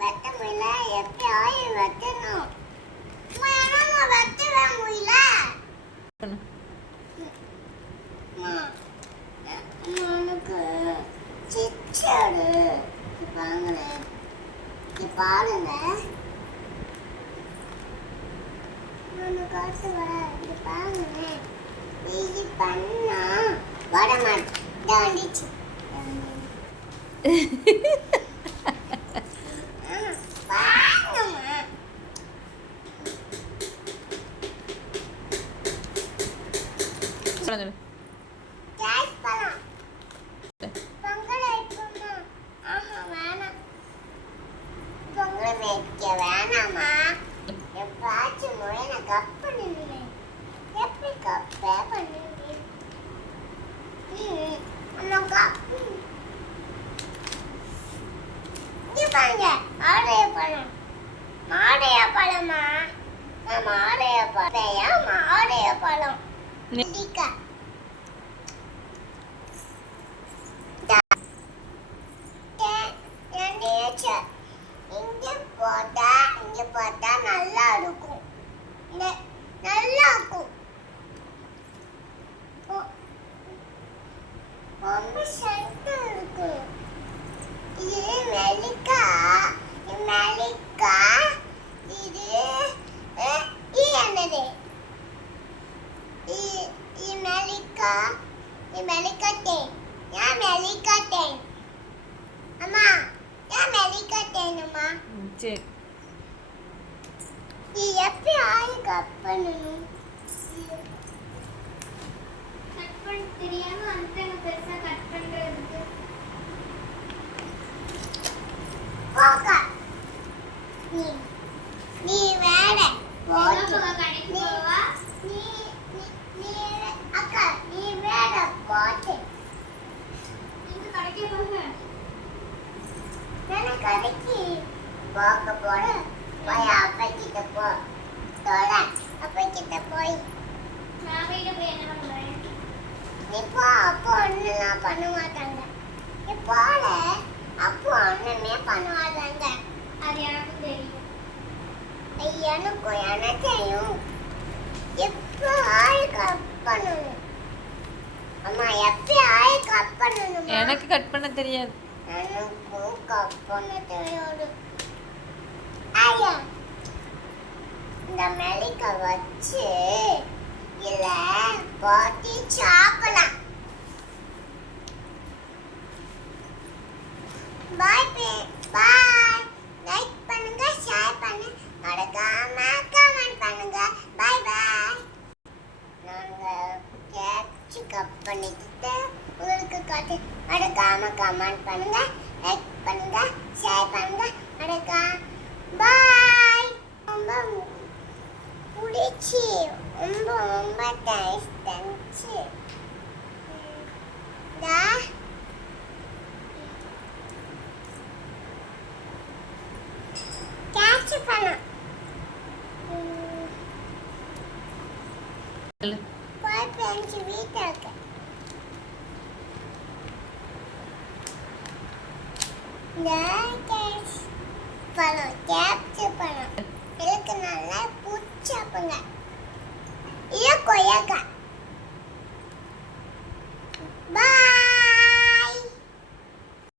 வெட்ட முடியல எப்படி முடியல பாருங்க பாருங்க பண்ணா வர மாட்டேன் வந்துச்சு 사람들 ஆடைய பழம் மாடைய பழமா மாடைய ஏன் மாடைய பழம் இங்க போட்டா இங்க போட்டா சரி இது எப்படி ஆயில் கட் பண்ணணும் கட் பண்ண தெரியாம நீ வேற நீ நீ அக்கா நீ வேற போக நான் கடைக்கு போக போற. போய் அப்பா கிட்ட போ. தொலை அப்பா கிட்ட போய். நான் வீட்டு போய் என்ன பண்ணுவேன் நீ போ அப்போ பண்ண மாட்டாங்க. போல அப்போ ஒண்ணுமே பண்ண மாட்டாங்க. எனக்கும் எனக்கையும் எப்போ ஆயில் கட் பண்ணணும் அம்மா எப்போ ஆயில் கட் பண்ணணும் எனக்கு கட் பண்ண தெரியாது. எனக்கும் கட் பண்ண தெரியாது. ஐயா இந்த மெலிக்க வச்சு இல்ல போட்டி சாப்பிடலாம். பாய் பாய் லைக் பண்ணுங்க ஷேர் பண்ணுங்க மறக்காம கமெண்ட் பண்ணுங்க பாய் பாய் நாங்க கேட்ச் கப் பண்ணிட்டு காட்டு மறக்காம கமெண்ட் பண்ணுங்க லைக் பண்ணுங்க ஷேர் பண்ணுங்க. மறக்காம. பாய் ரொம்ப பிடிச்சி ரொம்ப ரொம்ப தேங்க்ஸ் தேங்க்ஸ் கேட்ச் பண்ணலாம் சொல்லு. பாய் ஃப்ரெண்ட்ஸ் வீட்டில் இருக்கு நான் கேட்ச் பழம் கேப்சர் பழம் எனக்கு நல்லா பிடிச்ச பழம் கொய்யாக்காய்